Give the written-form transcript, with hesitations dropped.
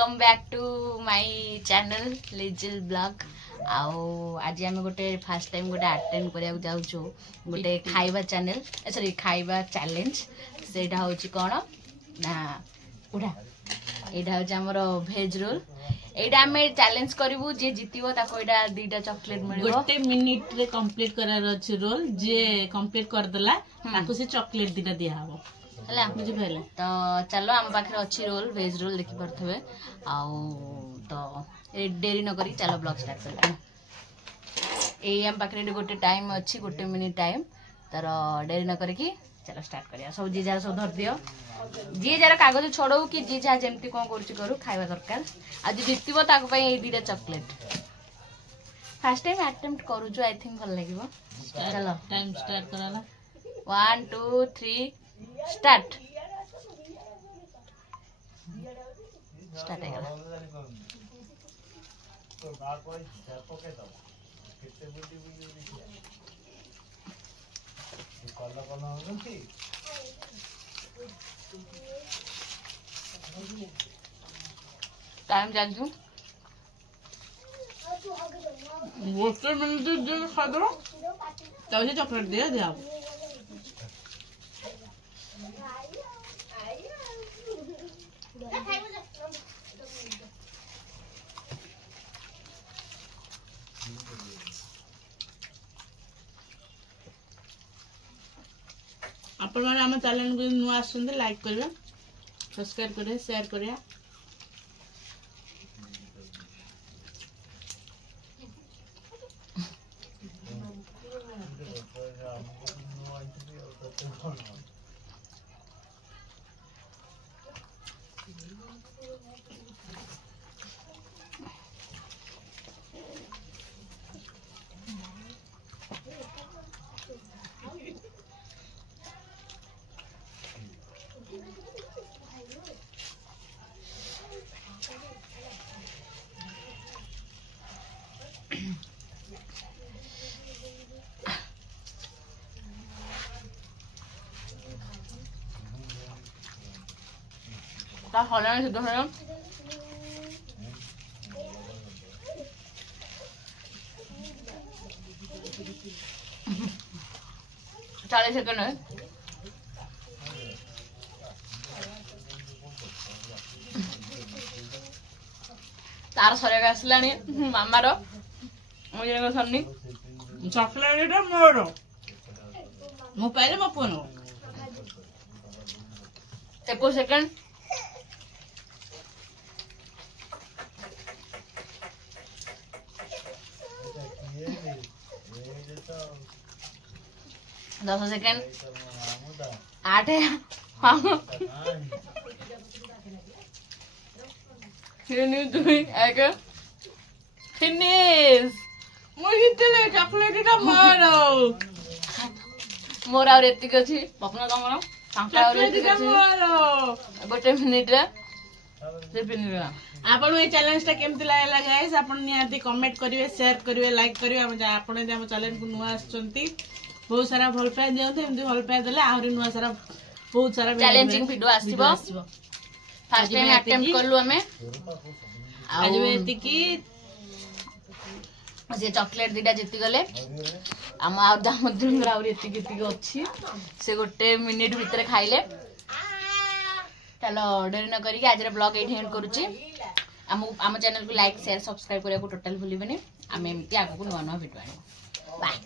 Welcome back to my channel Lijil blog. आज आम गोटे फास्ट टाइम गोटे अटेंड करिया जाऊँ गोटे खाइबा चैनल सॉरी खाइबा चैलेंज सेटा होची कोन ना उडा एटा होची हमर वेज रोल। एटा हमें चैलेंज करिवु जे जितिबो ताको एटा दुईटा चॉकलेट मिलबो। गोटे मिनिट रे कंप्लीट करार अछि रोल जे कंप्लीट कर देला ताको से चॉकलेट दिटा दिया हबो हला बुझि भेले। तो चलो हम पाखरे अच्छी रोल वेज रोल देखि परथबे तो देरी न करी चलो ब्लॉग स्टार्ट करबे। ए हम पाखरे गोटे टाइम अच्छी गोटे मिनिट टाइम तार देरी न करी चलो स्टार्ट करिया। सब जी जार सब धर दियो जी जार कागज छोड़ो कि जी जा जेमती कोन करछि करू खाइबा दरकार। आज जितिबो ताको पई ए दीटा चॉकलेट फर्स्ट टाइम अटेम्प्ट करू जो आई थिंक भल लागिवो। चलो टाइम स्टार्ट कराला 1 2 3 स्टार्ट स्टार्ट है टाइम जानू गोटे मिनिट दे खा दो तो से चॉकलेट दिया दिया आपण माने हम चैनल को नुआ आसुंदे लाइक करबे सब्सक्राइब करे शेयर करे। ता हलाने से दोहरा 40 सेकंड है। तार सरे आसलानी मामार मुझे सरनी चॉकलेट मोर मो पहले मो phone 21 second 10 second 8 finish chocolate more more और एतिक अछि पपना तमरा सांका और एतिक अछि गोटे मिनिट रे से फिनिश। आपण ए चैलेंज टा केमति लागला गाइस आपण निहाती कमेंट करिवे शेयर करिवे लाइक करिवे। हम आपण जे हम चैलेंज को नुआ आछंती बहुत सारा भल पाए दियंते एमति भल पाए देले आहुरी नुआ सारा बहुत सारा चैलेंजिंग वीडियो आसीबो। फर्स्ट टाइम अटेम्प्ट करलु हमें आज एति की से चॉकलेट दीटा जीति गले आम आमद्र आउरी एति की अछि से गोटे मिनिट भीतर खाइले। चलो डेरी न करी आज ब्लॉग एठी एंड करूची। आम चैनल को लाइक शेयर सब्सक्राइब करने को टोटल भूलिबेनी। आम एमती आगु नुआ नुआ वीडियो आनिबो। बाय।